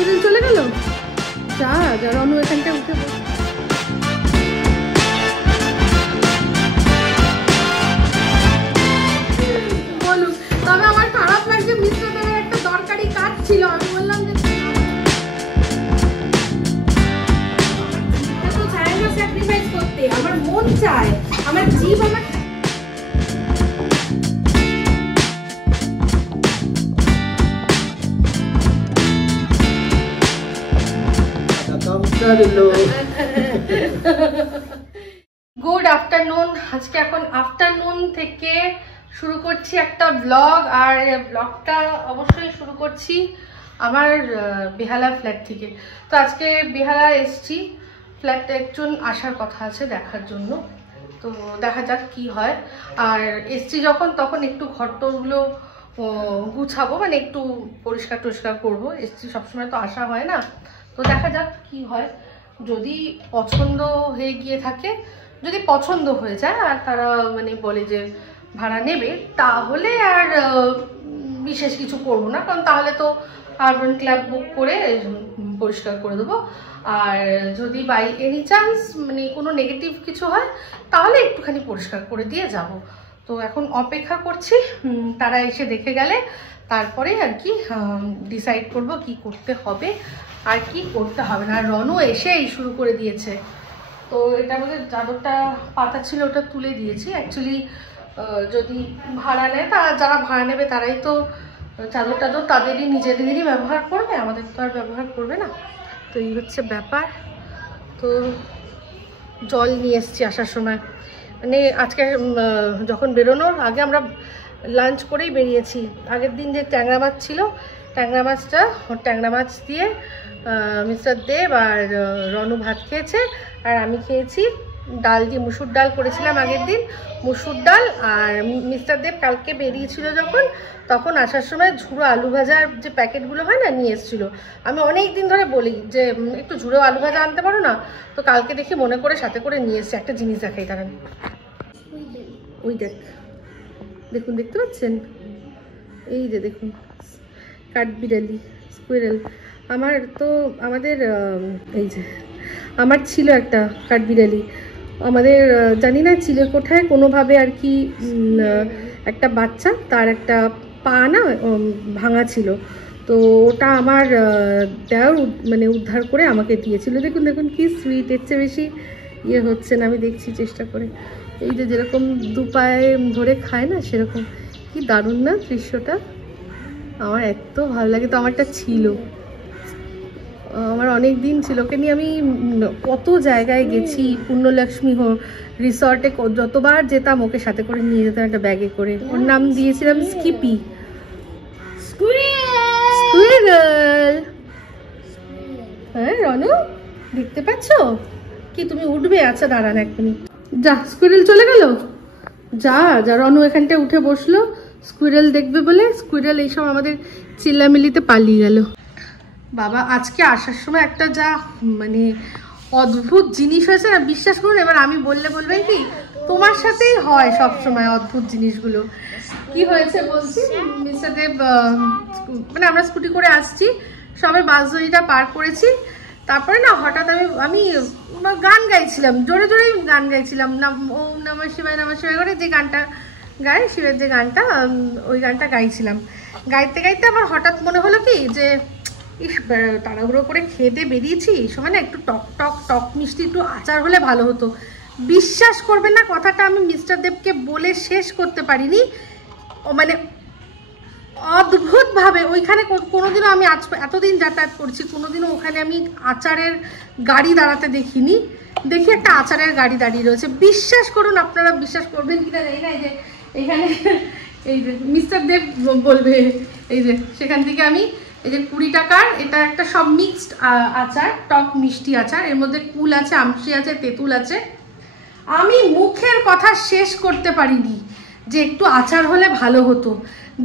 School চলে গেল। যা যা রনু এখানটা উঠে বলুক। তবে আমার খারাপ লাগছে, মিস্টারের একটা দরকারি কাজ ছিল, আমি বললাম যে এত চায় না স্যাক্রিফাইস করতে, আমার মন চায়, আমার জীব আমার গুড আফটারনুন। আজকে এখন আফটারনুন থেকে শুরু করছি একটা ব্লগ, আর ব্লগটা অবশ্যই শুরু করছি আমার বেহালা ফ্ল্যাট থেকে। তো আজকে বেহালা এসছি, ফ্ল্যাটটা একজন আসার কথা আছে দেখার জন্য, তো দেখা যাক কি হয়। আর এসছি যখন তখন একটু ঘরটরগুলো গুছাবো, মানে একটু পরিষ্কার টরিষ্কার করবো। এসছি সবসময় তো আসা হয় না, তো দেখা যাক কি হয়। যদি পছন্দ হয়ে গিয়ে থাকে, যদি পছন্দ হয়ে যায় আর তারা মানে বলে যে ভাড়া নেবে, তাহলে আর বিশেষ কিছু করবো না, কারণ তাহলে তো আরবান ক্লাব বুক করে পরিষ্কার করে দেবো। আর যদি বাই এনি চান্স মানে কোনো নেগেটিভ কিছু হয়, তাহলে একটুখানি পরিষ্কার করে দিয়ে যাব। তো এখন অপেক্ষা করছি, তারা এসে দেখে গেলে তারপরে আর কি ডিসাইড করব কি করতে হবে আর কি করতে হবে না। আর রনু এসেই শুরু করে দিয়েছে। তো এটা আমাদের চাদরটা পাতা ছিল, ওটা তুলে দিয়েছি। অ্যাকচুয়ালি যদি ভাড়া নেয়, তারা যারা ভাড়া নেবে তারাই তো চাদর টাদর তাদেরই নিজেদেরই ব্যবহার করবে, আমাদের তো আর ব্যবহার করবে না। তো এই হচ্ছে ব্যাপার। তো জল নিয়ে এসছি আসার সময়, মানে আজকে যখন বেরোনোর আগে আমরা লাঞ্চ করেই বেরিয়েছি। আগের দিন যে ট্যাংরা মাছ ছিল, ট্যাংরা মাছ দিয়ে মিস্টার দেব আর রনু ভাত খেয়েছে, আর আমি খেয়েছি ডাল দিয়ে, মুসুর ডাল করেছিলাম আগের দিন, মুসুর ডাল। আর মিস্টার দেব কালকে বেরিয়েছিল যখন, তখন আসার সময় ঝুড়ো আলু ভাজার যে প্যাকেটগুলো হয় না, নিয়ে এসেছিলো। আমি অনেক দিন ধরে বলি যে একটু ঝুড়ো আলু ভাজা আনতে পারো না, তো কালকে দেখি মনে করে সাথে করে নিয়ে এসছে। একটা জিনিস দেখাই দাঁড়ান, ওই দেখুন, দেখতে পাচ্ছেন? এই যে দেখুন, কাঠবিড়ালি, স্কুইরেল। আমাদের এই যে আমার ছিল একটা কাঠবিড়ালি, আমাদের জানি না চিলেকোঠায় কোনোভাবে আর কি একটা বাচ্চা, তার একটা পা না ভাঙা ছিল, তো ওটা আমার দেওয়ার মানে উদ্ধার করে আমাকে দিয়েছিল। দেখুন দেখুন কি সুইট, এর চেয়ে বেশি ইয়ে হচ্ছে না, আমি দেখছি চেষ্টা করে। এই যে যেরকম দু পায়ে ধরে খায় না, সেরকম। কি দারুণ না দৃশ্যটা, আমার এত ভালো লাগে। তো আমারটা ছিল, আমার অনেক দিন ছিল। ওকে নিয়ে আমি কত জায়গায় গেছি, পূর্ণলক্ষ্মী রিসর্টে যতবার যেতাম ওকে সাথে করে নিয়ে যেতাম একটা ব্যাগে করে। ওর নাম দিয়েছিলাম স্কিপি, স্কুইরেল। হ্যাঁ রনু, দেখতে পাচ্ছ কি তুমি উঠবে? আচ্ছা দাঁড়ান এক মিনিট। যা, স্কুইরেল চলে গেল। যা যা রনু এখানটা উঠে বসলো স্কুইরেল দেখবে বলে। স্কুইরেল এইসব আমাদের চিল্লামিল্লিতে পালিয়ে গেল। বাবা আজকে আসার সময় একটা যা মানে অদ্ভুত জিনিস হয়েছে না, বিশ্বাস করুন। এবার আমি বললে বলবেন কি, তোমার সাথেই হয় সব সময় অদ্ভুত জিনিসগুলো। কি হয়েছে বলছি। মিস্টার দেব মানে আমরা স্কুটি করে আসছি, সবে বাসজরিটা পার করেছি, তারপরে না হঠাৎ আমি গান গাইছিলাম, জোরে জোরেই গান গাইছিলাম, ওম নমঃ শিবায় নমঃ শিবায় করে যে গানটা গাই, শিবের যে গানটা, ওই গানটা গাইছিলাম। গাইতে গাইতে আমার হঠাৎ মনে হলো কি যে ইস, তাড়াহুড়ো করে খেতে বেরিয়েছি, এই সময় না একটু টক মিষ্টি একটু আচার হলে ভালো হতো। বিশ্বাস করবেন না, কথাটা আমি মিস্টার দেবকে বলে শেষ করতে পারিনি। মানে অদ্ভুতভাবে ওইখানে কোনোদিনও আমি আজ এতদিন যাতায়াত করছি, কোনোদিনও ওখানে আমি আচারের গাড়ি দাঁড়াতে দেখিনি। দেখি একটা আচারের গাড়ি দাঁড়িয়ে রয়েছে। বিশ্বাস করুন, আপনারা বিশ্বাস করবেন কিনা জানি না, এই যে এইখানে এই যে মিস্টার দেব বলবে, এই যে সেখান থেকে আমি এই যে 20 টাকার এটা একটা সব মিক্সড আচার, টক মিষ্টি আচার, এর মধ্যে কুল আছে, আমশি আছে, তেঁতুল আছে। আমি মুখের কথা শেষ করতে পারিনি যে একটু আচার হলে ভালো হতো।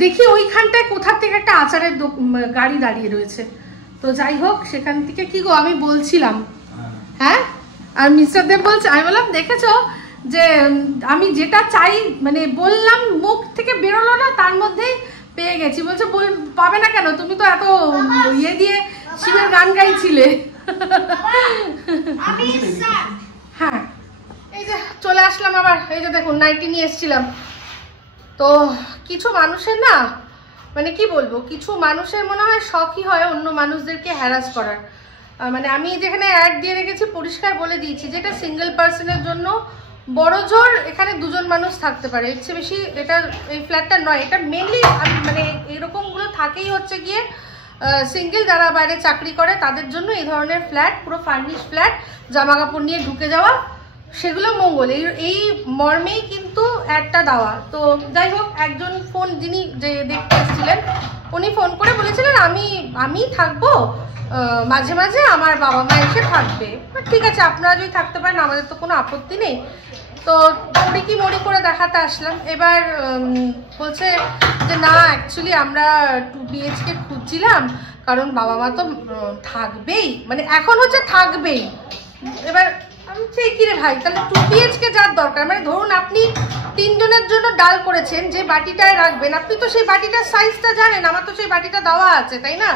দেখি ওইখানটায় কোথা থেকে একটা আচারের গাড়ি দাঁড়িয়ে রয়েছে। তো যাই হোক, সেখান থেকে কি গো আমি বলছিলাম, হ্যাঁ, আর মিস্টার দেব বলছে, আমি বললাম দেখেছো যে আমি যেটা চাই মানে বললাম, মুখ থেকে বেরোলো না, তার মধ্যেই পেয়ে গেছি। বলছে পাবে না কেন, তুমি তো এত ইয়ে দিয়ে শিবের গান গাইছিলে। হ্যাঁ এই যে চলে আসলাম আবার। এই যে দেখুন নাইটি নিয়ে এসেছিলাম। তো কিছু মানুষের না মানে কি বলবো, কিছু মানুষের মনে হয় শখই হয় অন্য মানুষদেরকে হ্যারাস করার। মানে আমি যেখানে অ্যাড দিয়ে রেখেছি পরিষ্কার বলে দিয়েছি যেটা সিঙ্গেল পার্সনের জন্য বড় জোর এখানে দুজন মানুষ থাকতে পারে, এর চেয়ে বেশি এটা এই ফ্ল্যাটটা নয়। এটা মেনলি মানে এরকমগুলো থাকেই হচ্ছে গিয়ে সিঙ্গেল যারা বাইরে চাকরি করে তাদের জন্য এই ধরনের ফ্ল্যাট, পুরো ফার্নিশ ফ্ল্যাট, জামা কাপড় নিয়ে ঢুকে যাওয়া, সেগুলো মঙ্গল এই মর্মেই কিন্তু অ্যাডটা দেওয়া। তো যাই হোক, একজন ফোন যিনি যে দেখতে এসেছিলেন উনি ফোন করে বলেছিলেন আমি থাকবো, মাঝে মাঝে আমার বাবা মা এসে থাকবে। ঠিক আছে, আপনারা যদি থাকতে পারেন আমাদের তো কোনো আপত্তি নেই। তো মড়ি করে দেখাতে আসলাম। এবার বলছে যে না অ্যাকচুয়ালি আমরা 2 BHK খুঁজছিলাম, কারণ বাবা মা তো থাকবেই, মানে এখন হচ্ছে থাকবেই। এবার আমি চাই কি রে ভাই, তাহলে 2 BHK যার দরকার, মানে ধরুন আপনি 3 জনের জন্য ডাল করেছেন, যে বাটিটায় রাখবেন আপনি তো সেই বাটিটার সাইজটা জানেন, আমার তো সেই বাটিটা দেওয়া আছে, তাই না?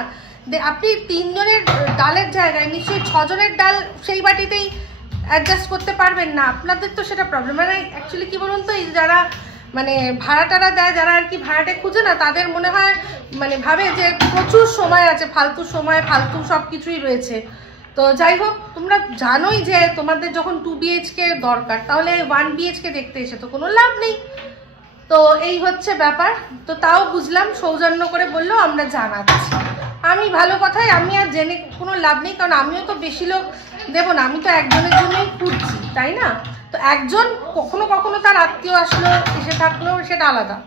আপনি 3 জনের ডালের জায়গায় নিশ্চয়ই 6 জনের ডাল সেই বাটিতেই অ্যাডজাস্ট করতে পারবেন না। আপনাদের তো সেটা প্রবলেম। মানে অ্যাকচুয়ালি কি বলুন তো, এই যারা মানে ভাড়াটারা দেয়, যারা আর কি ভাড়াটে খুঁজে না, তাদের মনে হয় মানে ভাবে যে প্রচুর সময় আছে, ফালতু সময় ফালতু সব কিছুই রয়েছে। তো যাই হোক, তোমরা জানোই যে তোমাদের যখন 2 BHK দরকার তাহলে 1 BHK দেখতে এসে তো কোনো লাভ নেই। তো এই হচ্ছে ব্যাপার। তো তাও বুঝলাম, সৌজন্য করে বললো আমরা জানাচ্ছি। আমি ভালো কথাই, আমি আর জেনে কোনো লাভ নেই, কারণ আমিও তো বেশি লোক দেবো না, আমি তো একজনের জন্যই খুঁজছি, তাই না? তো একজন কখনো কখনো তার আত্মীয় আসলো এসে থাকলো সেটা আলাদা।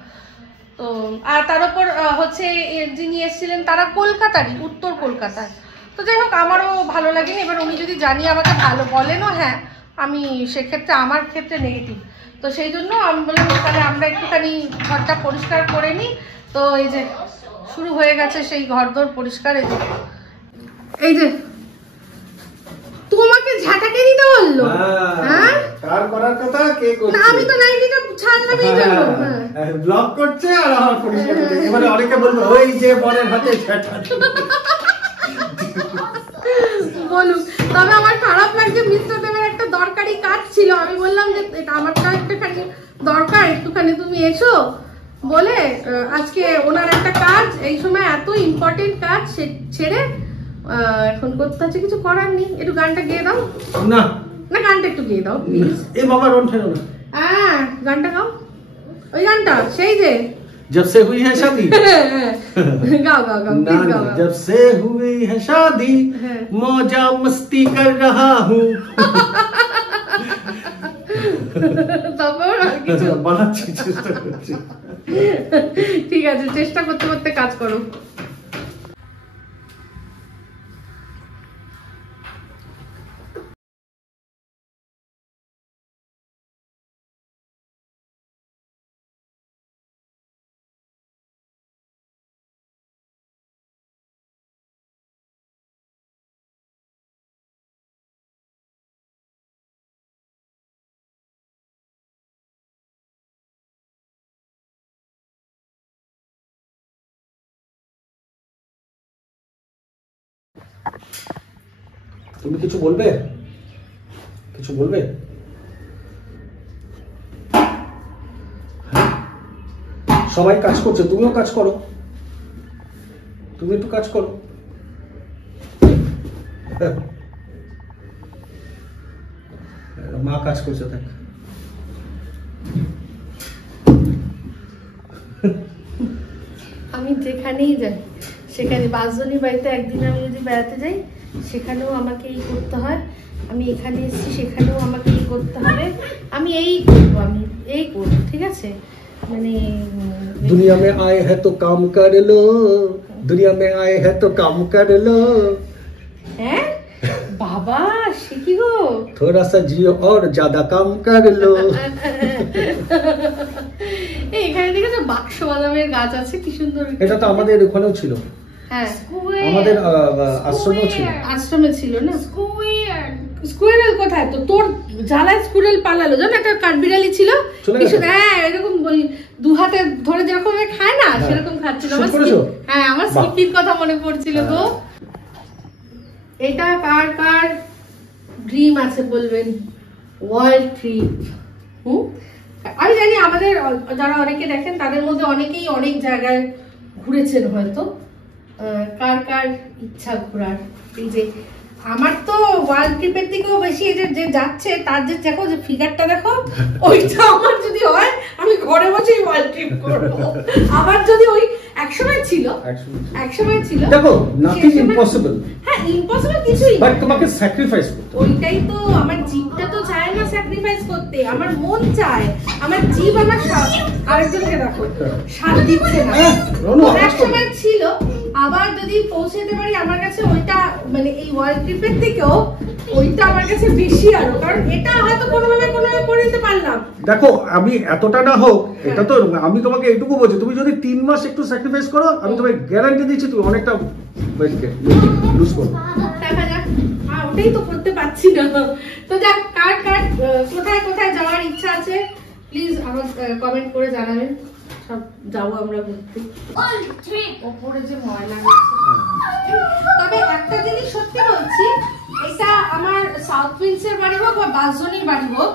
তো আর তার উপর হচ্ছে যিনি এসেছিলেন তারা কলকাতারই, উত্তর কলকাতার। তো যাই হোক, আমারও ভালো লাগেনি। এবার উনি যদি জানিয়ে আমাকে ভালো বলেনও, হ্যাঁ আমি সেক্ষেত্রে আমার ক্ষেত্রে নেগেটিভ। তো সেই জন্য আমি বললাম তাহলে আমরা একটুখানি ঘরটা পরিষ্কার করে নিই। তো এই যে শুরু হয়ে গেছে সেই ঘরদোর পরিষ্কার। এই যে তোমাকে ঝাঁটাকে দিতে বললো, হ্যাঁ কার করার কথা কে করছে? না আমি তো নাইটিটা ছাড়লাম এই জন্য। ব্লগ করছে আর আমার পরিষ্কার করছে। এবারে অনেকে বলবে ওই যে বরের হাতে ঝাঁটা। বলুক, তবে আমার খারাপ লাগছে, মিস্টার দেবের একটা দরকারি কাজ ছিল, আমি বললাম যে এটা আমারটা একটুখানি দরকার, একটুখানি তুমি এসো বলে আজকে ওনার একটা কাজ, এই সময় এত ইম্পর্টেন্ট কাজ ছেড়ে এখন করতে হচ্ছে, কিছু করার নেই। একটু গানটা গেয়ে দাও না, না গানটা একটু গেয়ে দাও প্লিজ। এ বাবা রন ঠেলো না। হ্যাঁ গানটা গাও, ওই গানটা সেই যে जब से हुई है शादी। गाओ गाओ गाओ प्लीज गाओ। जब से हुई है शादी मौजा मस्ती कर रहा हूँ। তারপর কিছু বানাচ্ছি, চেষ্টা করছি। ঠিক আছে, চেষ্টা করতে করতে কাজ করো। তুমি কিছু বলবে? কিছু বলবে? সবাই কাজ করছে, তুমিও কাজ করো, তুমি একটু কাজ করো। মা কাজ করছে দেখ। আমি যেখানেই যাই সেখানে, বাসজনীর বাড়িতে একদিন আমি যদি বেড়াতে যাই সেখানেও আমাকে এই করতে হয়, আমি এখানে এসেছি সেখানেও আমাকে এই করতে হবে, আমি এই করবো, আমি এই করবো, ঠিক আছে? মানে दुनिया में आए हैं तो काम कर लो, दुनिया में आए हैं तो काम कर लो। হ্যাঁ বাবা সে কি গো, थोड़ा सा जियो और ज्यादा काम कर लो। এই এখানে দেখেছো বাক্স বাদামের গাছ আছে, কি সুন্দর। এটা তো আমাদের ওখানেও ছিল। হ্যাঁ আমাদের আশ্রমেও ছিল। আশ্রমে ছিল না? স্কুইরেল কোথায়? তো তোর জ্বালায় স্কুইরেল পালালো, জানো একটা কাঠবিড়ালি ছিল, হ্যাঁ এরকম দু হাতে ধরে যেরকম খায় না সেরকম খাচ্ছিল। হ্যাঁ আমার স্কিপির কথা মনে পড়ছিল গো। এটা কার কার ড্রিম আছে বলবেন, ওয়ার্ল্ড ট্রিপ। আমি জানি আমাদের যারা অনেকে দেখেন তাদের মধ্যে অনেকেই অনেক জায়গায় ঘুরেছেন হয়তো। কার কার ইচ্ছা ঘোরার? এই যে আমার তো ওয়ার্ল্ড ট্রিপের থেকেও বেশি এই যে যাচ্ছে তার যে দেখো যে ফিগারটা দেখো, ওইটা আমার যদি হয় আমি ঘরে বসেই ওয়ার্ল্ড ট্রিপ করবো। আবার যদি ওই একসময় ছিল দেখো নাথিং ইম্পসিবল। হ্যাঁ ইম্পসিবল কিছুই বাট তোমাকে স্যাক্রিফাইস করতে, ওইটাই তো আমার জীবটা তো চায় না স্যাক্রিফাইস করতে, আমার মন চায়, আমার জীব আমার আরেকজনকে দেখো সাথ দিচ্ছে না। একসময় ছিল, আবার যদি পৌঁছে যেতে পারি আমার কাছে ওইটা মানে এই ওয়ার্ল্ড ট্রিপের থেকেও ওইটা আমার কাছে বেশি আরো, কারণ এটা হয়তো কোনোভাবে করে নিতে পারলাম। দেখো আমি এতটা না হোক, এটা তো আমি তোমাকে এইটুকু বলছি, তুমি যদি 3 মাস একটু স্যাক্রিফাইস করো আমি তোমাকে গ্যারান্টি দিচ্ছি তুমি অনেকটা লুজ করবে। দেখা যাক, ওটাই তো করতে পারছি না। তো যাক, কার কার কোথায় কোথায় যাওয়ার ইচ্ছা আছে প্লিজ আমার কমেন্ট করে জানাবেন, সব যাবো আমরা ঘুরতে। ওপরে যে ময়লা তবে একটা জিনিস সত্যি বলছি, এটা আমার সাউথ উইন্ডসের বাড়ি হোক বা বাসজনির বাড়ি হোক,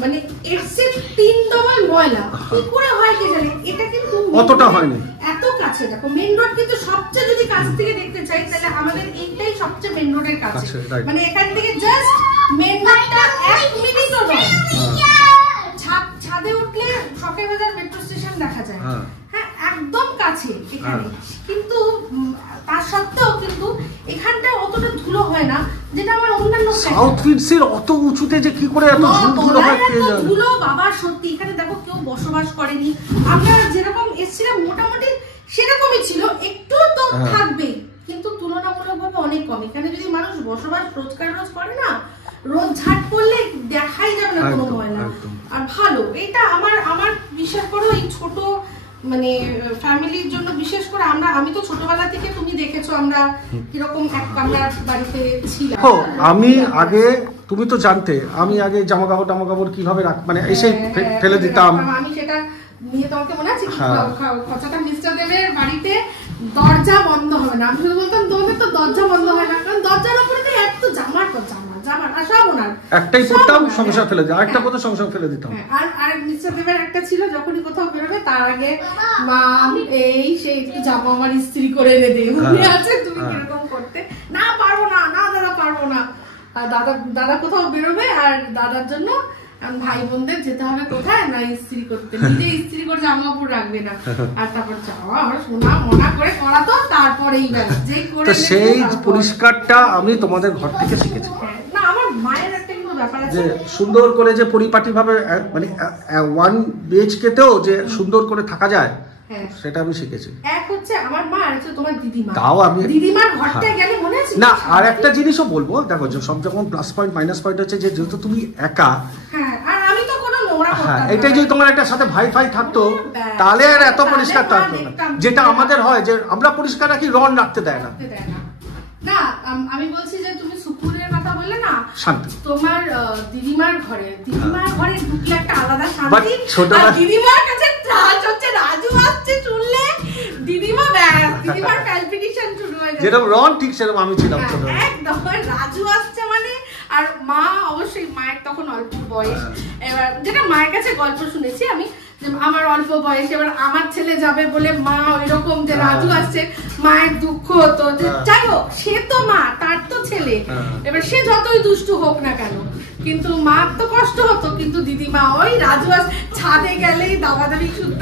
মানে এর সে 3 ডবল ময়লা কি করে হয় কে জানে। এটা কিন্তু অতটা হয়নি, এত কাছে দেখো মেইন রোড, কিন্তু সবচেয়ে যদি কাছ থেকে দেখতে চাই তাহলে আমাদের এইটাই সবচেয়ে মেইন রোডের কাছে, মানে এখান থেকে জাস্ট মেইন রোডটা 1 মিনিটও নয়। ছাদে উঠলে শখের বাজার মেট্রো স্টেশন দেখা যায়, হ্যাঁ একদম কাছে এখানে, কিন্তু তার সত্ত্বেও কিন্তু এখানটা অতটা ধুলো হয় না, যেটা আমার অন্যান্য সাউথ উইন্ডসের অত উঁচুতে যে কি করে এত ধুলো হয় কে জানে। ধুলো বাবা সত্যি, এখানে দেখো কেউ বসবাস করেনি, আমরা যেরকম এসেছিলাম মোটামুটি সেরকমই ছিল, একটু তো থাকবে কিন্তু তুলনামূলকভাবে অনেক কম। এখানে যদি মানুষ বসবাস রোজকার রোজ করে না, রোজ ঝাঁট করলে দেখাই যাবে না কোনো ময়লা। আর ভালো এটা আমার বিশ্বাস করো এই ছোট মানে ফ্যামিলির জন্য, বিশেষ করে আমি তো ছোটবেলা থেকে তুমি দেখেছো আমরা কিরকম এক কামরার বাড়িতে ছিলাম। আমি আগে তুমি তো জানতে আমি আগে জামা কাপড় কিভাবে মানে এসে ফেলে দিতাম। আমি সেটা নিয়ে তোমাকে মনে আছে কথাটা মিস্টার দেবের বাড়িতে দরজা বন্ধ হবে না, আমি শুধু বলতাম তোমাদের তো দরজা বন্ধ হয় না, কারণ দরজার উপরে তো এত জামা সব ওনার, একটাই পড়তাম সংসার ফেলে দিতাম, আরেকটা পড়তে সংসার ফেলে দিতাম। আর মিস্টার দেবের একটা ছিল যখনই কোথাও বেরোবে তার আগে মা এই সেই একটু জামা আমার ইস্ত্রি করে এনে দে, মনে আছে তুমি কিরকম করতে? না পারবো না, না দাদা পারবো না। আর দাদা কোথাও বেরোবে আর দাদার জন্য ভাই বোনদের যেতে হবে কোথায় না ইস্ত্রি করতে, নিজে ইস্ত্রি করে জামা কাপড় রাখবে না, আর তারপর যাওয়া আমার সোনা মনা করে করা তো তারপরেই যে করে সেই পরিষ্কারটা আমি তোমাদের ঘর থেকে শিখেছি। না আমার মায়ের একটা কিন্তু ব্যাপার আছে যে সুন্দর করে যে পরিপাটি ভাবে মানে 1 BHK তেও যে সুন্দর করে থাকা যায়, সেটা আমি শিখেছি। এক হচ্ছে আমার মা, আর হচ্ছে তোমার দিদিমা। তাও আমি দিদিমার ঘরটায় গেলে মনে আছে না। আর একটা জিনিসও বলবো, দেখো সব যখন প্লাস পয়েন্ট মাইনাস পয়েন্ট হচ্ছে যে যেহেতু তুমি একা, আর আমি তো কোনো নোংরা করতাম না, এটাই যদি তোমার একটা সাথে ভাই থাকতো তাহলে আর এত পরিষ্কার থাকতো না, যেটা আমাদের হয় যে আমরা পরিষ্কার রাখি, রন রাখতে দেয় না। না আমি বলছি যে তুমি সুপুরের কথা বললে না, শান্তি তোমার দিদিমার ঘরে ঢুকলে একটা আলাদা শান্তি। আর দিদিমার কাছে রাজু আসছে শুনলে দিদিমার প্যালপিটেশন শুরু হয়ে যায়, যেরকম রন ঠিক সেরকম আমি ছিলাম একদম। রাজু আসছে মানে, আর মা অবশ্যই, মায়ের তখন অল্প বয়স, এবার যেটা মায়ের কাছে গল্প শুনেছি আমি, আমার অল্প বয়স, এবার আমার ছেলে যাবে বলে মা ওইরকম যে রাজু আসছে, মায়ের দুঃখ হতো যে যাই হোক সে তো মা, তার তো ছেলে, এবার সে যতই দুষ্টু হোক না কেন, কিন্তু মার তো কষ্ট হতো। কিন্তু দিদিমা ওই রাজু আস ছাদে গেলেই দাবাদাবি শুধু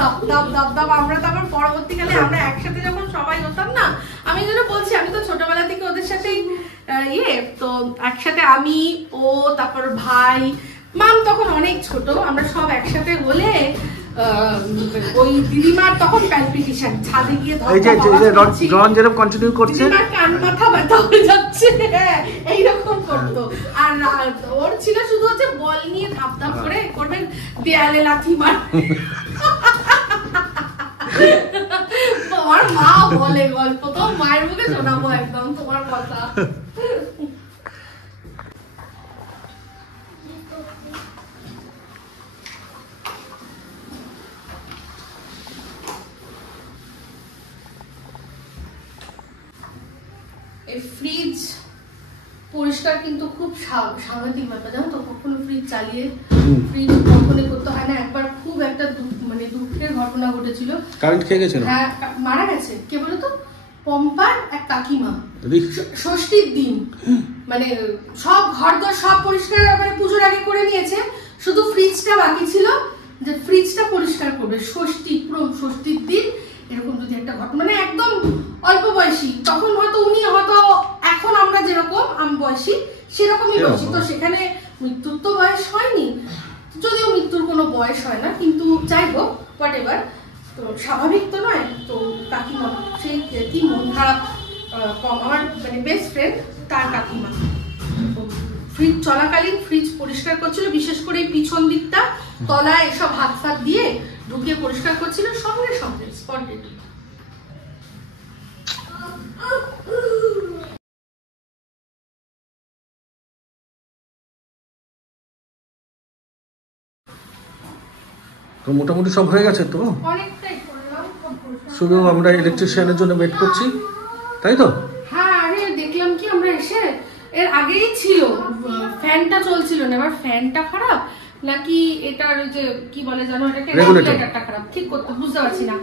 দাব, আমরা তারপর পরবর্তীকালে আমরা একসাথে যখন সবাই হতাম না, আমি যেন বলছি আমি তো ছোটবেলা থেকে ওদের সাথেই তো একসাথে আমি ও তারপর ভাই মাম তখন অনেক ছোট, আমরা সব একসাথে হলে ওই দিদিমার তখন প্যালপিটেশন, ছাদে গিয়ে রন যেরকম কন্টিনিউ করছে, কান মাথা ব্যথা হয়ে যাচ্ছে এইরকম করতো। আর ওর ছিল শুধু হচ্ছে বল নিয়ে ধাপ করে করবেন, দেয়ালে লাথি মার। তোমার মা বলে গল্প, তো মায়ের মুখে শোনাবো একদম তোমার কথা। এই ফ্রিজ পরিষ্কার কিন্তু খুব সাংঘাতিক ব্যাপার, জানো তো। কখনো ফ্রিজ চালিয়ে ফ্রিজ কখনো করতে হয় না। একবার খুব একটা মানে দুঃখের ঘটনা ঘটেছিল। কারেন্ট খেয়ে গেছিল? হ্যাঁ, মারা গেছে। কে বলো তো? পম্পার এক কাকিমা, ষষ্ঠীর দিন মানে সব ঘরদোর সব পরিষ্কার মানে পুজোর আগে করে নিয়েছে, শুধু ফ্রিজটা বাকি ছিল যে ফ্রিজটা পরিষ্কার করবে। ষষ্ঠীর দিন এরকম যদি একটা ঘটনা, মানে একদম অল্প বয়সী, তখন হয়তো উনি হয়তো এখন আমরা যেরকম বয়সী সেরকমই বয়সী, তো সেখানে মৃত্যুর তো বয়স হয়নি, যদিও মৃত্যুর কোনো বয়স হয় না, কিন্তু যাই হোক হোয়াট এভার, তো স্বাভাবিক তো নয়। তো কাকিমা সেই কি মন খারাপ, আমার মানে বেস্ট ফ্রেন্ড তার কাকিমা ফ্রিজ চলাকালীন ফ্রিজ পরিষ্কার করছিল, বিশেষ করে পিছন দিকটা তলায় এসব হাত ফাত দিয়ে ঢুকিয়ে পরিষ্কার করছিল, সঙ্গে সঙ্গে স্পট ডেড। তো মোটামুটি সব হয়ে গেছে তো? অনেকটাই করলাম, শুধু আমরা ইলেকট্রিশিয়ানের জন্য ওয়েট করছি, তাই তো? হ্যাঁ, আরে দেখলাম কি আমরা এসে এর আগেই ছিল ফ্যানটা চলছিল না, এবার ফ্যানটা খারাপ নাকি এটার ওই যে কি বলে জানো এটাকে রেগুলেটরটা খারাপ, ঠিক করতে বুঝতে পারছি না।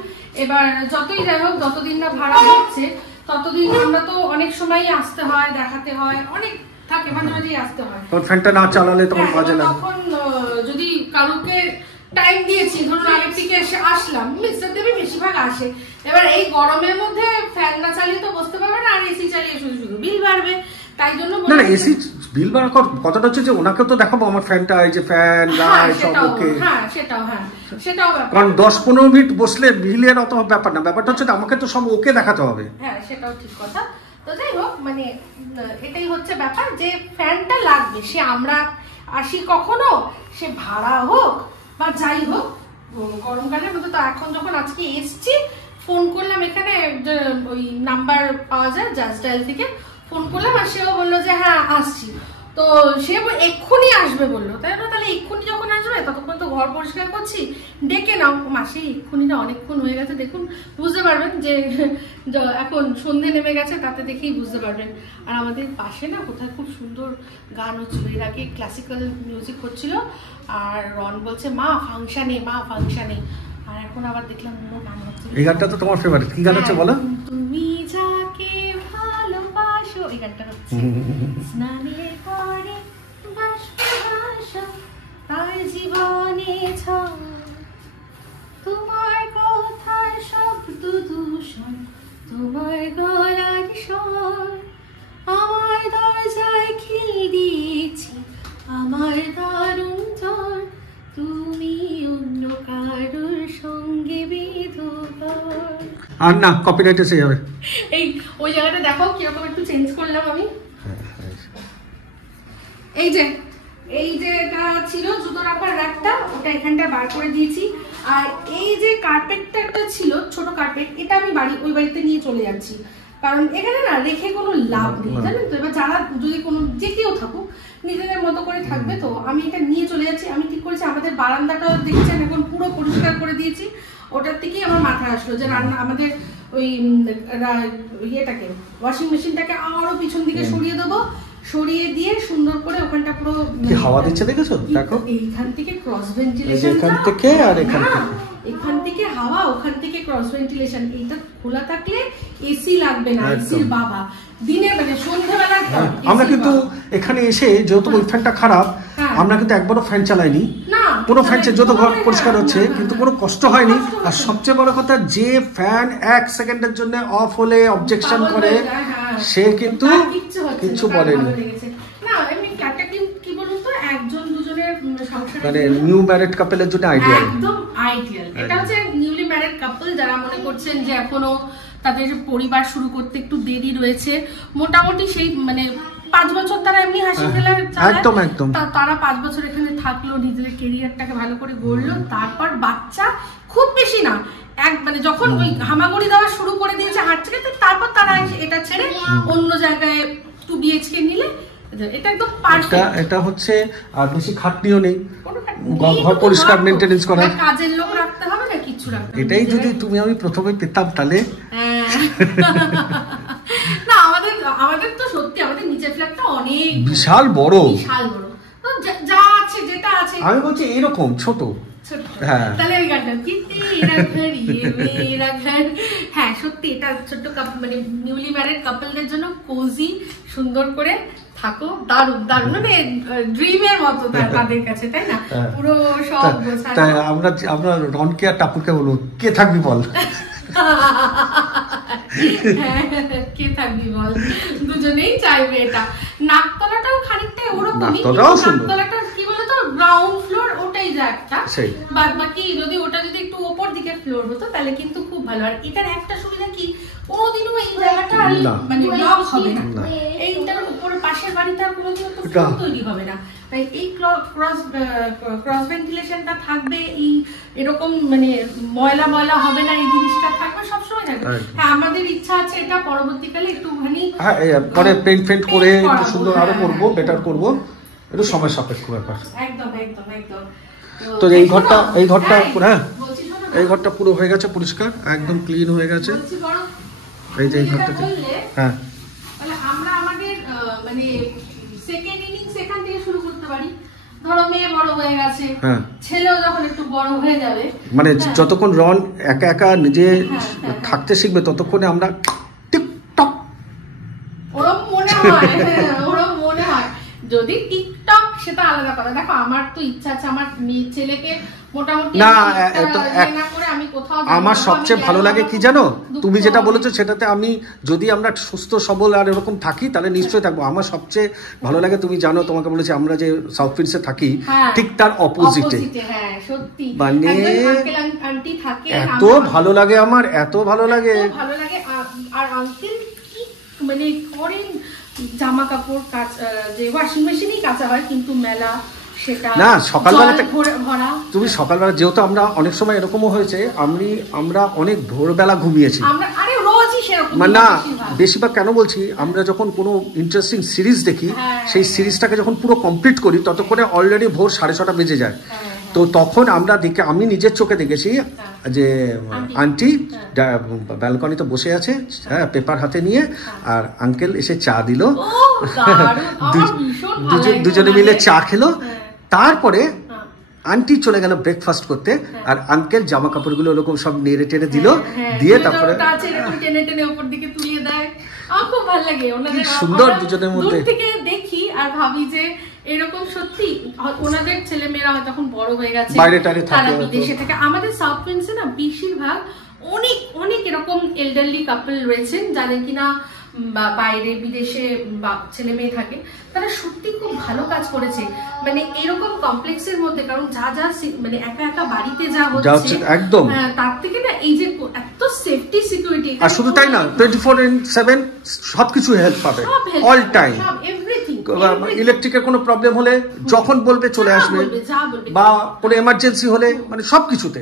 এবার যতই যাই হোক, যতদিন না ভাড়া হচ্ছে ততদিন আমরা তো অনেক সময় আসতে হয়, দেখাতে হয়, অনেক থাকে, মাঝে মাঝেই আসতে হয়। ফ্যানটা না চালালে তখন বাজে লাগে। তখন যদি কারুকে টাইম দিয়েছি, ধরুন আগের থেকে এসে আসলাম, মিস্টার দেবী বেশিরভাগ আসে। এবার এই গরমের মধ্যে ফ্যান না চালিয়ে তো বসতে পারবে না, আর এসি চালিয়ে শুধু শুধু বিল বাড়বে, তাই জন্য না না এসি বিল বাড়ার কথাটা হচ্ছে যে ওনাকে তো দেখাবো আমার ফ্যানটা, এই যে ফ্যান লাইট সব ওকে। হ্যাঁ সেটাও ব্যাপার, কারণ 10-15 মিনিট বসলে বিলের অত ব্যাপার না, ব্যাপারটা হচ্ছে আমাকে তো সব ওকে দেখাতে হবে। হ্যাঁ সেটাও ঠিক কথা। তো যাই হোক, মানে এটাই হচ্ছে ব্যাপার যে ফ্যানটা লাগবে, সে আমরা আসি কখনো, সে ভাড়া হোক বা যাই হোক, গরমকালের মধ্যে। তো এখন যখন আজকে এসছি, ফোন করলাম এখানে, ওই নাম্বার পাওয়া যায় জাস্ট ডায়াল থেকে, ফোন করলাম আর সেও বললো যে হ্যাঁ আসছি। তো সে এক্ষুনি আসবে বললো, তাই না? তাহলে এক্ষুনি যখন আসবে ততক্ষণ তো ঘর পরিষ্কার করছি, ডেকে নাও। মাসে এক্ষুনিটা অনেকক্ষণ হয়ে গেছে, দেখুন বুঝতে পারবেন যে এখন সন্ধে নেমে গেছে, তাতে দেখেই বুঝতে পারবেন। আর আমাদের পাশে না কোথায় খুব সুন্দর গান হচ্ছিল, এর আগে ক্লাসিক্যাল মিউজিক হচ্ছিল, আর রন বলছে মা ফাংশানে, মা ফাংশানে, আর এখন আবার দেখলাম অন্য গান হচ্ছে। এই গানটা তো তোমার ফেভারিট, কি গান হচ্ছে বলো? তুমি যাকে ভালোবাসো, এই গানটা হচ্ছে। স্নানের পরে বাষ্পভাসা তার জীবনে তোমার কথার শব্দ দূষণ, তোমার গলার স্বর, আমার দরজায় খিল দিয়েছি, আমার দারুণ জ্বর, তুমি অন্য কারোর সঙ্গে বেধবার। আর না কপিরাইট এসে যাবে। এই ওই জায়গাটা দেখো কিরকম একটু চেঞ্জ করলাম আমি। এই যে এটা ছিল জুতো রাখার র্যাকটা, ওটা এখানটা বার করে দিয়েছি। আর এই যে কার্পেটটা একটা ছিল, ছোট কার্পেট, এটা আমি ওই বাড়িতে নিয়ে চলে যাচ্ছি, কারণ এখানে না রেখে কোনো লাভ নেই, জানেন তো। এবার যারা যদি কোনো যে কেউ থাকুক নিজেদের মতো করে থাকবে, তো আমি এটা নিয়ে চলে যাচ্ছি। আমি ঠিক করেছি আমাদের বারান্দাটাও দেখছেন এখন পুরো পরিষ্কার করে দিয়েছি, ওটার থেকেই আমার মাথায় আসলো যে রান্না আমাদের ওই ইয়েটাকে ওয়াশিং মেশিনটাকে আরো পিছন দিকে সরিয়ে দেবো, সরিয়ে দিয়ে সুন্দর করে ওখানটা পুরো কি হাওয়া দিচ্ছে দেখেছো, দেখো এইখান থেকে ক্রস ভেন্টিলেশন, এখান থেকে আর এখান থেকে হাওয়া, ওখান থেকে ক্রস ভেন্টিলেশন। এইটা খোলা থাকলে এসি লাগবে না, এসির বাবা দিনের মানে সন্ধ্যাবেলা। আমরা কিন্তু এখানে এসে যেহেতু ওই ফ্যানটা খারাপ, আমরা কিন্তু একবারও ফ্যান চালাইনি, পুরো ফ্যান যত ঘর পরিষ্কার হচ্ছে, কিন্তু কোনো কষ্ট হয়নি। আর সবচেয়ে বড় কথা, যে ফ্যান 1 সেকেন্ডের জন্য অফ হলে অবজেকশন করে, সে কিন্তু কিছু বলেনি। মানে নিউ ম্যারিড কাপলের জন্য আইডিয়াল, একদম আইডিয়াল। এটা হচ্ছে নিউলি ম্যারিড কাপল যারা মনে করছেন যে এখনো তাদের পরিবার শুরু করতে একটু দেরি রয়েছে, মোটামুটি সেই মানে 5 বছর তারা এমনি হাসি খেলার একদম একদম তারা 5 বছর এখানে থাকলো, নিজেদের ক্যারিয়ারটাকে ভালো করে গড়লো, তারপর বাচ্চা খুব বেশি না, মানে যখন ওই হামাগুড়ি দেওয়া শুরু করে দিয়েছে হাঁটছে, তারপর তারা এটা ছেড়ে অন্য জায়গায় 2 BHK নিলে এটা একদম পারফেক্ট। এটা হচ্ছে আর বেশি খাটনিও নেই, ঘর পরিষ্কার মেইনটেনেন্স করা, কাজের লোক রাখতে হবে না, কিছু রাখতে হবে। এটাই যদি তুমি আমি প্রথমে পেতাম তাহলে না, আমাদের তো সত্যি আমাদের নিচের ফ্ল্যাটটা অনেক বিশাল বড়, বিশাল বড়, যা আছে যেটা আছে আমি বলছি এরকম ছোট। হ্যাঁ তাহলে ওই গানটা হ্যাঁ সত্যি এটা ছোট্ট মানে নিউলি ম্যারিড কাপলদের জন্য কোজি সুন্দর করে থাকো, দারুণ দারুণ, মানে ড্রিমের মতো তাদের কাছে, তাই না? পুরো সব তাই আমরা রনকে আর টাপুকে বলবো কে থাকবি বল। কে থাকবি বল, দুজনেই চাইবে এটা। নাকতলাটাও খানিকটা ওরকমই, নাকতলাটা কি বলতো গ্রাউন্ড ফ্লোর, ওটাই যা একটা, বাদ বাকি যদি ওটা যদি একটু উপর দিকে ফ্লোর হতো তাহলে কিন্তু খুব ভালো। আর এটার একটা সুবিধা কি, কোনোদিনও এই জায়গাটা মানে ব্লক হবে না, এইটার উপর পাশের বাড়িতে আর কোনোদিনও তো ফ্লোর তৈরি হবে না, তাই এই ক্রস ভেন্টিলেশনটা থাকবে, এই এরকম মানে ময়লা ময়লা হবে না, এই জিনিসটা থাকবে সবসময় থাকবে। হ্যাঁ আমাদের ইচ্ছা আছে এটা পরবর্তীকালে একটুখানি পরে পেইন্ট করে একটু সুন্দর আরো করবো, বেটার করবো, একটু সময় সাপেক্ষ ব্যাপার। একদম একদম একদম। তো এই ঘরটা হ্যাঁ এই ঘরটা পুরো হয়ে গেছে পরিষ্কার, একদম ক্লিন হয়ে গেছে। এই যে এই ঘরটা, হ্যাঁ তাহলে আমরা আমাদের মানে সেকেন্ড ইনিংস এখান থেকে শুরু করতে পারি। ধরো মেয়ে বড় হয়ে গেছে, ছেলেও যখন একটু বড় হয়ে যাবে, মানে যতক্ষণ রন একা একা নিজে থাকতে শিখবে ততক্ষণে আমরা টিকটক, ওরম মনে হয়, ওরম মনে হয়। যদি টিকটক সেটা আলাদা কথা। দেখো আমার তো ইচ্ছা আছে আমার ছেলেকে মোটামুটি আমার সবচেয়ে ভালো লাগে কি জানো, তুমি যেটা বলেছো সেটাতে আমি যদি আমরা সুস্থ সবল আর এরকম থাকি তাহলে নিশ্চয়ই থাকবো। আমার সবচেয়ে ভালো লাগে, তুমি জানো তোমাকে বলেছি আমরা যে সাউথ ফিল্ডসে থাকি ঠিক তার অপোজিটে, মানে এত ভালো লাগে আমার, এত ভালো লাগে। আর আঙ্কেল কি মানে করেন, জামা কাপড় যে ওয়াশিং মেশিনেই কাঁচা হয় কিন্তু মেলা না সকালবেলা তুমি সকালবেলা, যেহেতু আমরা অনেক সময় এরকমও হয়েছে আমরা অনেক ভোরবেলা ঘুমিয়েছি, না বেশিরভাগ কেন বলছি, আমরা যখন কোনো ইন্টারেস্টিং সিরিজ দেখি সেই সিরিজটাকে যখন পুরো কমপ্লিট করি ততক্ষণে অলরেডি ভোর 6:30 বেজে যায়। তো তখন আমরা আমি নিজের চোখে দেখেছি যে আন্টি ব্যালকনিতে বসে আছে, হ্যাঁ পেপার হাতে নিয়ে, আর আঙ্কেল এসে চা দিল, দুজনে মিলে চা খেলো, তারপরে আন্টি চলে গেল ব্রেকফাস্ট করতে, আর আঙ্কেল জামা কাপড়গুলো ওরকম সব নেড়ে টেড়ে দিল, দিয়ে তারপরে খুব ভালো লাগে ওনাদের, সুন্দর দুজনের মধ্যে থেকে দেখি আর ভাবি যে এরকম সত্যি ওনাদের ছেলে মেয়েরা হয়তো এখন বড় হয়ে গেছে, বাইরে টাইরে থাকে, বিদেশে থাকে। আমাদের সাউথ ফিল্ডসে না বেশিরভাগ অনেক অনেক এরকম এল্ডারলি কাপল রয়েছেন যাদের কিনা বাইরে বিদেশে ছেলে মেয়ে থাকে, তারা সত্যি খুব ভালো কাজ করেছে মানে এরকম কমপ্লেক্সের মধ্যে। কারণ যা যা মানে একা একা বাড়িতে যা হচ্ছে একদম তার থেকে না এই যে এত সেফটি সিকিউরিটি, আর শুধু তাই না 24/7 সবকিছু হেল্প পাবে অল টাইম, ইলেকট্রিকের কোনো প্রবলেম হলে যখন বলবে চলে আসবে, বা কোনো এমার্জেন্সি হলে মানে সবকিছুতে।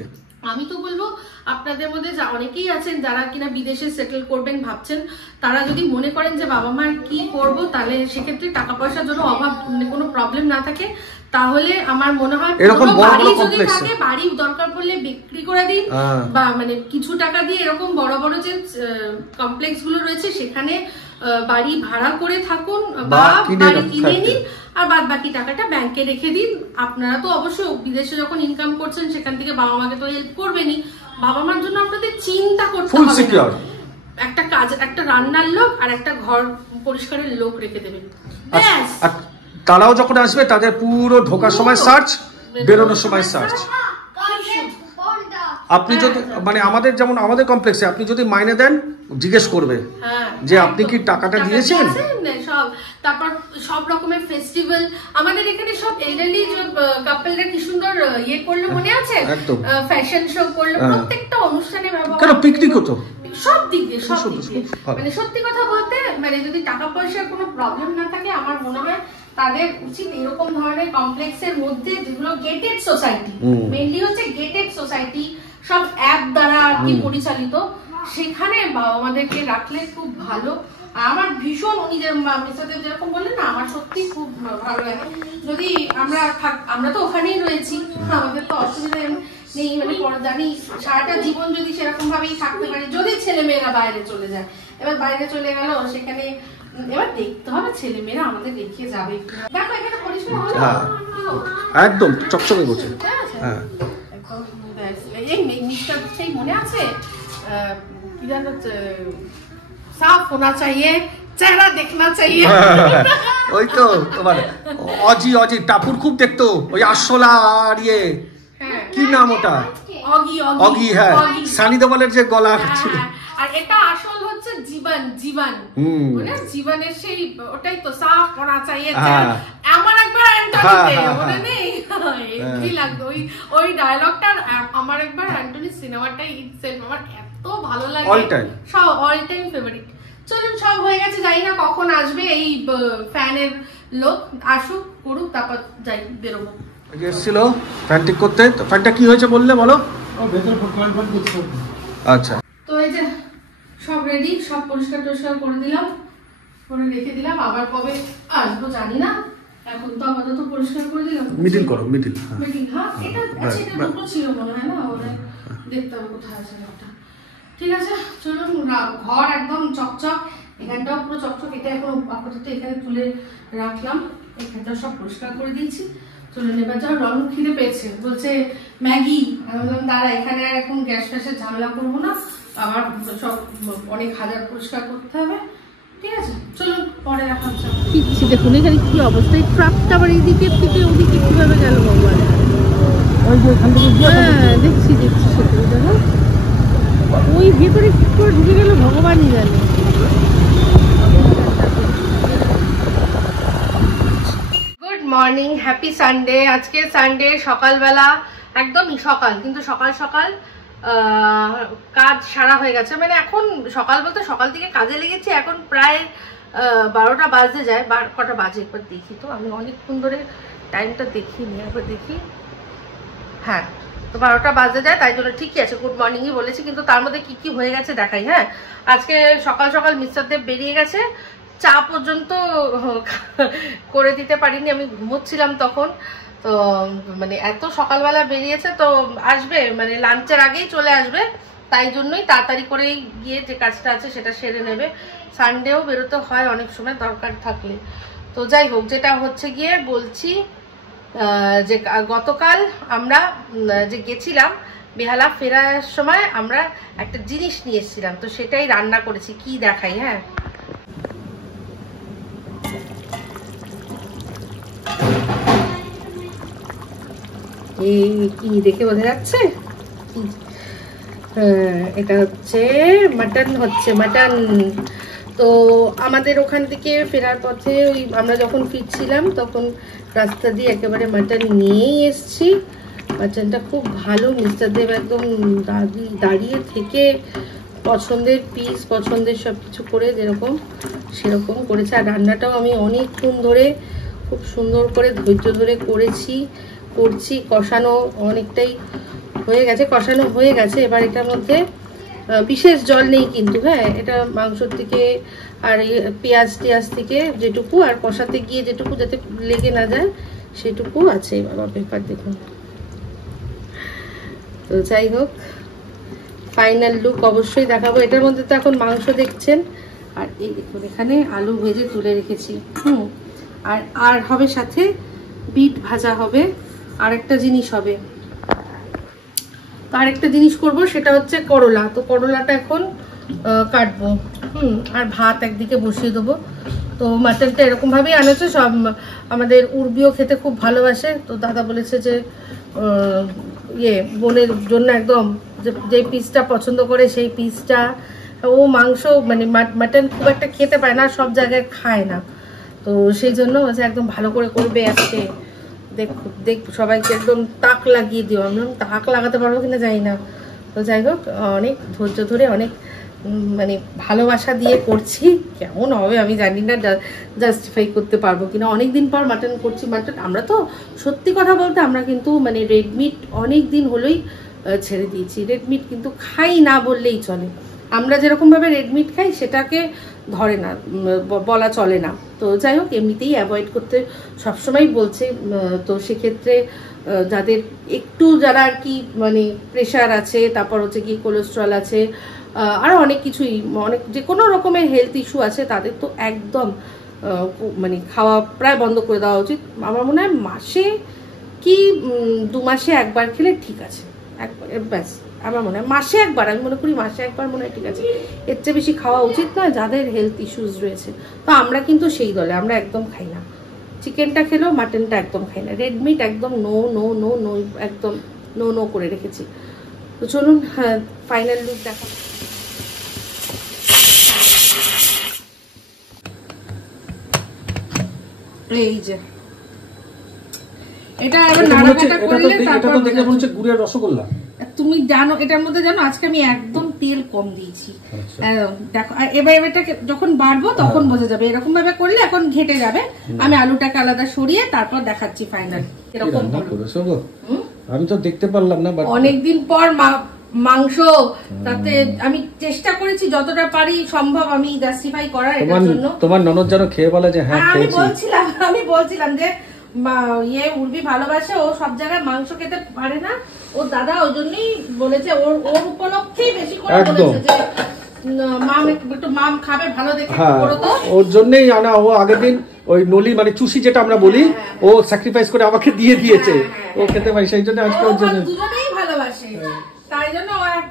আমি তো বলবো আপনাদের মধ্যে অনেকেই আছেন যারা কিনা বিদেশে সেটেল করবেন ভাবছেন, তারা যদি মনে করেন যে বাবা মার কি করব, তাহলে সেক্ষেত্রে টাকা পয়সার জন্য অভাব কোনো প্রবলেম না থাকে, তাহলে আমার মনে হয় বাড়ি যদি থাকে বাড়ি দরকার পড়লে বিক্রি করে দিন, বা মানে কিছু টাকা দিয়ে এরকম বড় বড় যে কমপ্লেক্স গুলো রয়েছে সেখানে বাড়ি ভাড়া করে থাকুন বা বাড়ি কিনে নিন, আর বাদ বাকি টাকাটা ব্যাংকে রেখে দিন। আপনারা তো অবশ্যই বিদেশে যখন ইনকাম করছেন সেখান থেকে বাবা মাকে তো হেল্প করবেনই, বাবা মার জন্য আপনাদের চিন্তা করতে হবে না, একটা কাজ, একটা রান্নার লোক আর একটা ঘর পরিষ্কারের লোক রেখে দেবেন, তারাও যখন আসবে তাদের পুরো ঢোকার সময় সার্চ, বেরোনোর সময় সার্চ। আপনি যদি মানে আমাদের যেমন আমাদের কমপ্লেক্সে আপনি যদি মাইনে দেন জিজ্ঞেস করবে যে আপনি কি টাকাটা দিয়েছেন, সব। তারপর সব রকমের ফেস্টিভ্যাল আমাদের এখানে সব এল্ডারলি কাপলরা কি সুন্দর ইয়ে করলো মনে আছে, ফ্যাশন শো করলো, প্রত্যেকটা অনুষ্ঠানে ব্যবহার, কেন পিকনিক হতো, সব দিক দিয়ে সব দিক দিয়ে। মানে সত্যি কথা বলতে মানে যদি টাকা পয়সার কোনো প্রবলেম না থাকে আমার মনে হয় তাদের উচিত এরকম ধরনের কমপ্লেক্সের মধ্যে যেগুলো গেটেড সোসাইটি, মেইনলি হচ্ছে গেটেড সোসাইটি, সব অ্যাপ দ্বারা আর কি পরিচালিত, সেখানে বাবা আমাদেরকে রাখলে খুব ভালো। আমার ভীষণ উনি সাথে যেরকম বললেন না, আমার সত্যি খুব ভালো লাগে যদি আমরা তো ওখানেই রয়েছি, আমাদের তো অসুবিধা নেই, মানে জানি সারাটা জীবন যদি সেরকম ভাবেই থাকতে পারি, যদি ছেলে মেয়েরা বাইরে চলে যায়, এবার বাইরে চলে গেল সেখানে এবার দেখতে হবে ছেলে মেয়েরা আমাদের দেখিয়ে যাবে। দেখো এখানে পরিষ্কার হলো, একদম চকচকে করছে। হ্যাঁ এই নিচটা সেই মনে আছে কি জানো, সাফ হোনা চাইয়ে, চেহারা দেখনা চাইয়ে। ওই তো তোমার অজি অজি টাপুর খুব দেখতো, ওই আসলা আর ইয়ে কি নাম ওটা, অগি অগি। হ্যাঁ সানি দেওয়ালের যে গলা ছিল। আর এটা আসল হচ্ছে জীবন, জীবন মানে জীবনের সেই ওটাই তো সাফ হোনা চাইয়ে। আমার একবার অ্যান্টনিতে মনে নেই কি লাগতো ওই ডায়লগটা, আমার একবার অ্যান্টনি সিনেমাটাই ইটসেলফ আমার এত ভালো লাগে, সব অল টাইম ফেভারিট। চলুন সব হয়ে গেছে, জানি না কখন আসবে এই ফ্যানের লোক, আসুক করুক তারপর যাই বেরোবো। এসেছিল ফ্যান ঠিক করতে, তো ফ্যানটা কি হয়েছে বললে বলো। আচ্ছা তো এই যে সব রেডি, সব পরিষ্কার টরিষ্কার করে দিলাম, করে রেখে দিলাম, আবার কবে আসবো জানি না, এখন তো আপাতত পরিষ্কার করে দিলাম। মিডিল করো, মিডিল। মিডিল, হ্যাঁ এটা আচ্ছা এটা দুটো ছিল মনে হয় না, ওরা দেখতে হবে কোথায় আছে একটা। ঠিক আছে চলুন, ঘর একদম চকচক, এখানটাও পুরো চকচক, এটা এখন আপাতত এখানে তুলে রাখলাম, এখানটাও সব পরিষ্কার করে দিয়েছি। চলুন এবার যাও, রং খিদে পেয়েছে, বলছে ম্যাগি। আমি বললাম দাঁড়া, এখানে আর এখন গ্যাস ফ্যাসের ঝামেলা করবো না, আবার সব অনেক হাজার পরিষ্কার করতে হবে। ঠিক আছে চলুন পরে দেখা হচ্ছে। পিচ্ছি দেখুন এখানে কি অবস্থা, এই ট্রাকটা আবার এইদিকে থেকে ওদিকে কিভাবে গেল ভগবান। হ্যাঁ দেখছি দেখছি সেটাই, দেখো ওই ভেতরে কি করে ঢুকে গেল ভগবানই জানে। Good morning, happy Sunday. আজকে সানডে সকালবেলা, একদমই সকাল, কিন্তু সকাল সকাল কাজ সারা হয়ে গেছে, মানে এখন সকাল বলতে সকাল থেকে কাজে লেগেছি, এখন প্রায় 12টা বাজতে যায়। কটা বাজে একবার দেখি তো, আমি অনেকক্ষণ ধরে টাইমটা দেখিনি, একবার দেখি। হ্যাঁ তো 12টা বাজতে যায়, তাই জন্য ঠিকই আছে, গুড মর্নিংই বলেছি, কিন্তু তার মধ্যে কি কি হয়ে গেছে দেখাই। হ্যাঁ আজকে সকাল সকাল মিস্টার দেব বেরিয়ে গেছে, চা পর্যন্ত করে দিতে পারিনি, আমি ঘুমোচ্ছিলাম তখন। তো মানে এত সকালবেলা বেরিয়েছে, তো আসবে মানে লাঞ্চের আগেই চলে আসবে, তাই জন্যই তাড়াতাড়ি করেই গিয়ে যে কাজটা আছে সেটা সেরে নেবে। সানডেও বেরোতে হয় অনেক সময় দরকার থাকলে। তো যাই হোক, যেটা হচ্ছে গিয়ে বলছি যে গতকাল আমরা যে গেছিলাম বেহালা, ফেরার সময় আমরা একটা জিনিস নিয়ে এসেছিলাম, তো সেটাই রান্না করেছি, কি দেখাই। হ্যাঁ এই কি দেখে বোঝা যাচ্ছে, এটা হচ্ছে মাটন, হচ্ছে মাটন। তো আমাদের ওখান থেকে ফেরার পথে ওই আমরা যখন ফিরছিলাম তখন রাস্তা দিয়ে একেবারে মাটন নিয়েই এসছি। মাটনটা খুব ভালো, মিস্টার দেব একদম দাঁড়িয়ে থেকে পছন্দের পিস, পছন্দের সব কিছু করে যেরকম সেরকম করেছে। আর রান্নাটাও আমি অনেকক্ষণ ধরে খুব সুন্দর করে ধৈর্য ধরে করছি। কষানো অনেকটাই হয়ে গেছে, কষানো হয়ে গেছে। এবার এটার মধ্যে বিশেষ জল নেই কিন্তু, হ্যাঁ এটা মাংসর থেকে আর পেঁয়াজ টিয়াজ থেকে যেটুকু, আর কষাতে গিয়ে যেটুকু যাতে লেগে না যায় সেটুকু আছে। বাবা পেপার দেখুন। তো যাই হোক, ফাইনাল লুক অবশ্যই দেখাবো। এটার মধ্যে তো এখন মাংস দেখছেন, আর এই দেখুন এখানে আলু ভেজে তুলে রেখেছি। আর হবে সাথে বিট ভাজা হবে, আর একটা জিনিস হবে, আরেকটা জিনিস করব, সেটা হচ্ছে করলা। তো করলাটা এখন কাটবো, আর ভাত একদিকে বসিয়ে দেবো। তো মাটনটা এরকম ভাবেই আনেছে, সব আমাদের উর্বিও খেতে খুব ভালোবাসে। তো দাদা বলেছে যে বোনের জন্য একদম যে পিসটা পছন্দ করে সেই পিসটা। ও মাংস মানে মাটন খুব একটা খেতে পায় না, সব জায়গায় খায় না, তো সেই জন্য একদম ভালো করে করবে আজকে। দেখ সবাইকে একদম তাক লাগিয়ে দিও। আমি তাক লাগাতে পারবো কিনা জানি না। তো যাই হোক, অনেক ধৈর্য ধরে অনেক মানে ভালোবাসা দিয়ে করছি। কেমন হবে আমি জানি না, জাস্টিফাই করতে পারবো কিনা। অনেকদিন পর মাটন করছি। মাটন আমরা তো সত্যি কথা বলতে আমরা কিন্তু মানে রেড মিট অনেক দিন হলোই ছেড়ে দিয়েছি। রেড মিট কিন্তু খাই না বললেই চলে। আমরা যেরকমভাবে রেড মিট খাই সেটাকে ধরে না, বলা চলে না। তো যাই হোক, এমনিতেই অ্যাভয়েড করতে সবসময় বলছে। তো সেক্ষেত্রে যাদের একটু, যারা আর কি মানে প্রেশার আছে, তারপর হচ্ছে কি কোলেস্ট্রল আছে, আরও অনেক কিছুই, অনেক যে কোনো রকমের হেলথ ইস্যু আছে তাদের তো একদম মানে খাওয়া প্রায় বন্ধ করে দেওয়া উচিত। আমার মনে হয় মাসে কি 2 মাসে একবার খেলে ঠিক আছে, একবার ব্যাস। আমার মনে হয় মাসে একবার, আমি মনে করি মাসে একবার মনে হয় ঠিক আছে, এর চেয়ে বেশি খাওয়া উচিত নয় যাদের হেলথ ইস্যুস রয়েছে। তো আমরা কিন্তু সেই দলে, আমরা একদম খাই না। চিকেনটা খেলেও মাটনটা একদম খাই না, রেড মিট একদম নো নো নো নো, একদম নো নো করে রেখেছি। তো চলুন ফাইনাল লুক দেখা। এই যে এটা আবার নাড়াকাটা করলে তারপর দেখে মনে হচ্ছে গুড়ের রসগোল্লা। তুমি জানো এটার মধ্যে জানো আজকে আমি একদম তেল কম দিয়েছি। দেখো এবার এটাকে যখন বাড়বো তখন বোঝা যাবে। এরকম ভাবে করলে এখন ঘেটে যাবে। আমি আলুটাকে আলাদা সরিয়ে তারপর দেখাচ্ছি ফাইনাল এরকম করেছো। আমি তো দেখতে পারলাম না, অনেকদিন পর মাংস, তাতে আমি চেষ্টা করেছি যতটা পারি সম্ভব আমি জাস্টিফাই করার। এটার জন্য তোমার ননদ যেন খেয়ে বলে যে হ্যাঁ খেয়েছি। আমি বলছিলাম যে উর্বি ভালোবাসে, ও সব জায়গায় মাংস খেতে পারে না, ও দাদা ওই জন্যই বলেছে, ওর উপলক্ষেই বেশি করে বলেছে যে মাম একটু মাম খাবে ভালো দেখে করো তো, ওর জন্যই আনা। ও আগের দিন ওই নলি মানে চুষি যেটা আমরা বলি, ও স্যাক্রিফাইস করে আমাকে দিয়ে দিয়েছে, ও খেতে পারে, সেই জন্য আজকে ওর জন্য দুজনেই ভালোবাসে, তাই জন্য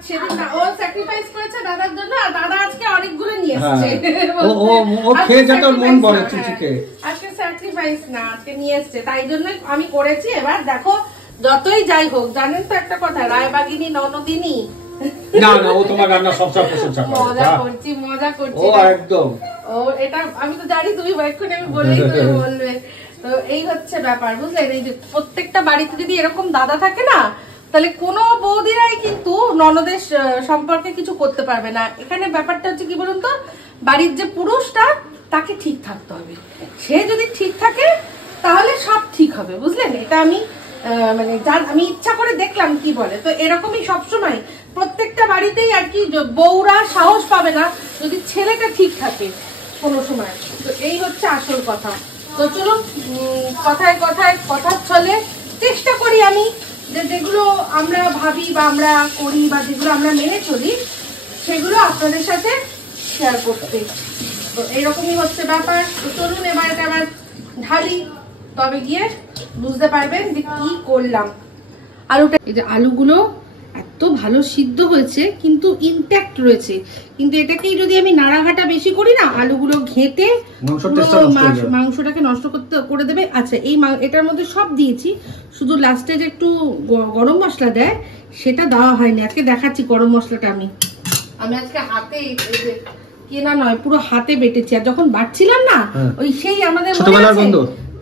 সেদিন ও স্যাক্রিফাইস করেছে দাদার জন্য, আর দাদা আজকে অনেকগুলো নিয়ে এসেছে। ও খেয়ে যেতে ওর মন ভরে চুষি খেয়ে, আজকে স্যাক্রিফাইস না আজকে নিয়ে এসেছে, তাই জন্য আমি করেছি। এবার দেখো যতই যাই হোক, জানেন তো একটা কথা, রায়বাগিনী ননদিনী না না, ও তোমার রান্না সবসময় প্রশংসা করে। মজা করছি ও একদম। ও এটা আমি তো জানি তুমি এক্ষুনি আমি বললেই তুমি বলবে। তো এই হচ্ছে ব্যাপার, বুঝলেন? এই যে প্রত্যেকটা বাড়িতে যদি এরকম দাদা থাকে না, তাহলে কোনো বৌদিরাই কিন্তু ননদের সম্পর্কে কিছু করতে পারবে না। এখানে ব্যাপারটা হচ্ছে কি বলুন তো, বাড়ির যে পুরুষটা তাকে ঠিক থাকতে হবে। সে যদি ঠিক থাকে তাহলে সব ঠিক হবে, বুঝলেন? এটা আমি মানে আমি ইচ্ছা করে দেখলাম কি বলে। তো এরকমই সবসময় প্রত্যেকটা বাড়িতেই আর কি, বউরা সাহস পাবে না যদি ছেলেটা ঠিক থাকে কোনো সময়। তো এই হচ্ছে আসল কথা। তো চলুন কথায় কথায় কথা চলে চেষ্টা করি আমি যে যেগুলো আমরা ভাবি বা আমরা করি বা যেগুলো আমরা মেনে চলি সেগুলো আপনাদের সাথে শেয়ার করতে। তো এইরকমই হচ্ছে ব্যাপার। তো চলুন এবার এটা আবার ঢালি, তবে গিয়ে বুঝতে পারবেন যে কি করলাম। আলুটা, এই যে আলুগুলো এত ভালো সিদ্ধ হয়েছে কিন্তু ইনট্যাক্ট রয়েছে, কিন্তু এটাকেই যদি আমি নাড়াঘাটা বেশি করি না, আলুগুলো ঘেটে মাংসটাকে নষ্ট করে দেবে। আচ্ছা এই এটার মধ্যে সব দিয়েছি, শুধু লাস্টে যে একটু গরম মশলা দেয় সেটা দেওয়া হয়নি। আজকে দেখাচ্ছি গরম মশলাটা আমি আজকে হাতে কেনা নয়, পুরো হাতে বেটেছি। আর যখন বাটছিলাম না, ওই সেই আমাদের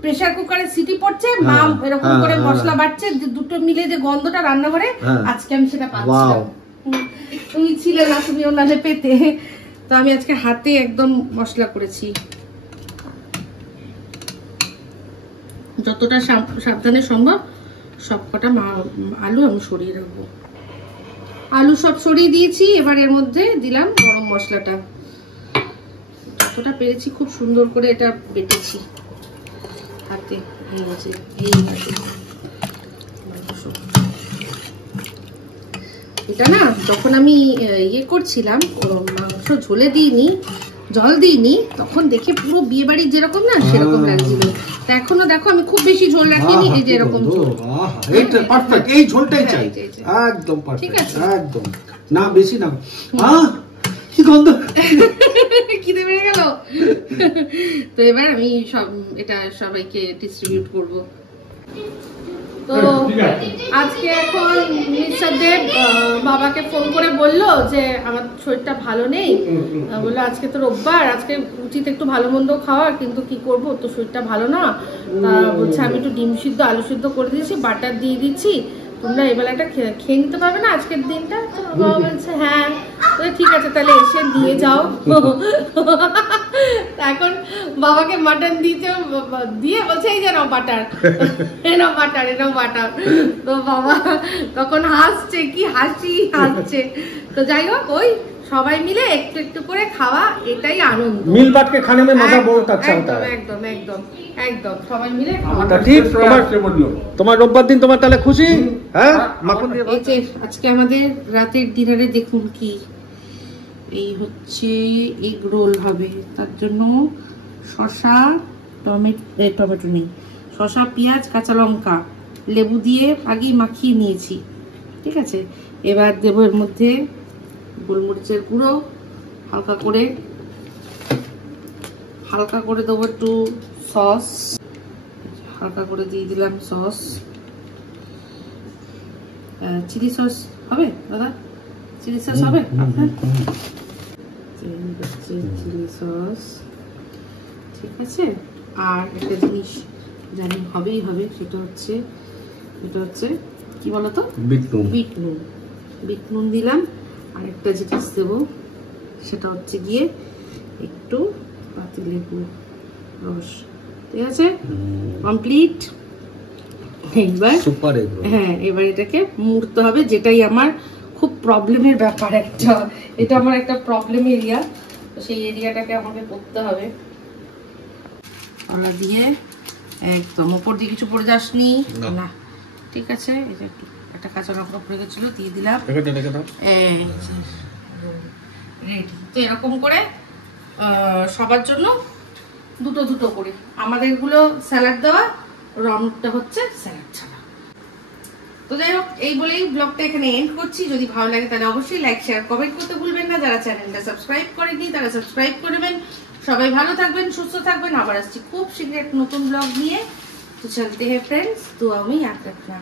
প্রেসার কুকারে সিটি পড়ছে, মা এরকম করে মশলা বাটছে, দুটো মিলে যে গন্ধটা রান্নাঘরে, আজকে আমি সেটা পাচ্ছিলাম। তুমি ছিলে না, তুমি ওনাদের পেতে। তো আমি আজকে হাতে একদম মশলা করেছি, যতটা সাবধানে সম্ভব সবকটা আলু আমি সরিয়ে রাখবো। আলু সব সরিয়ে দিয়েছি, এবার এর মধ্যে দিলাম গরম মশলাটা, যতটা পেরেছি খুব সুন্দর করে এটা বেটেছি হাতে। এটা না যখন আমি ইয়ে করছিলাম, মাংস ঝোলে দিইনি, জল দিইনি, তখন দেখে পুরো বিয়ে বাড়ির যেরকম না সেরকম লাগছিল। তা এখনো দেখো আমি খুব বেশি ঝোল রাখিনি, এই যে এরকম ঝোল, এইটা পারফেক্ট, এই ঝোলটাই চাই একদম পারফেক্ট, ঠিক আছে একদম না বেশি না। কি গন্ধ, খিদে বেড়ে গেল। তো এবার আমি এটা সবাইকে ডিস্ট্রিবিউট করব। তো আজকে এখন মিস্টার দেব বাবাকে ফোন করে বললো যে আমার শরীরটা ভালো নেই, বললো আজকে তো রোববার, আজকে উচিত একটু ভালো মন্দ খাওয়ার, কিন্তু কি করব, তো শরীরটা ভালো না। বলছে আমি একটু ডিম সিদ্ধ আলু সিদ্ধ করে দিয়েছি, বাটার দিয়ে দিচ্ছি, তোমরা এবেলাটা খেয়ে নিতে পারবে না আজকের দিনটা? বাবা বলছে হ্যাঁ, ঠিক আছে তাহলে এসে দিয়ে যাও। এখন বাবাকে মাটন দিয়ে বলছে এই যে নাও বাটার, এনাও বাটার, এনাও বাটার। তো বাবা তখন হাসছে, কি হাসছে। তো যাই হোক, ওই সবাই মিলে একটু একটু করে খাওয়া, এটাই আনন্দ। মিল বাটকে খানে মে মজা বহুত আচ্ছা হতা হ্যায়। একদম একদম একদম সবাই মিলে খাওয়া। ঠিক তোমার রোববার দিন তোমার তাহলে খুশি? হ্যাঁ মাখন দিয়ে। আজকে আমাদের রাতের ডিনারে দেখুন কি এই হচ্ছে এগ রোল হবে, তার জন্য শসা, টমেটো নেই, শসা, পেঁয়াজ, কাঁচা লঙ্কা, লেবু দিয়ে আগেই মাখিয়ে নিয়েছি। ঠিক আছে, এবার দেবো এর মধ্যে গোলমরিচের গুঁড়ো, হালকা করে দেবো একটু সস, হালকা করে দিয়ে দিলাম সস। চিলি সস হবে দাদা? চিলি সস হবে আপনার? চিলি সস, ঠিক আছে। আর একটা জিনিস জানি হবেই হবে, সেটা হচ্ছে কি বলতো, বিট নুন দিলাম। আর একটা জিনিস দেবো, সেটা হচ্ছে গিয়ে একটু পাতিলেবু রস। ঠিক আছে, কমপ্লিট। এবার এটাকে মুড়তে হবে, যেটাই আমার খুব প্রবলেমের ব্যাপার একটা। এটা আমার একটা প্রবলেম এরিয়া, তো সেই এরিয়াটাকে আমাকে করতে হবে। দিয়ে একদম ওপর দিয়ে কিছু পড়ে যাসনি না, ঠিক আছে। এটা একটু একটা কাঁচা লঙ্কা পড়ে গেছিল, দিয়ে দিলাম। রেডি। তো এরকম করে সবার জন্য দুটো করে, আমাদের গুলো স্যালাড দেওয়া, রমটা হচ্ছে স্যালাড ছাড়া। তো যাই হোক, এই বলেই ব্লগটা এখানে এন্ড করছি। যদি ভালো লাগে তাহলে অবশ্যই লাইক, শেয়ার, কমেন্ট করতে ভুলবেন না। যারা চ্যানেলটা সাবস্ক্রাইব করেনি তারা সাবস্ক্রাইব করবেন। সবাই ভালো থাকবেন, সুস্থ থাকবেন। আবার আসছি খুব শীঘ্রই একটা নতুন ব্লগ নিয়ে। তো চলতে হ্যাঁ ফ্রেন্ডস, দুআ में याद रखना।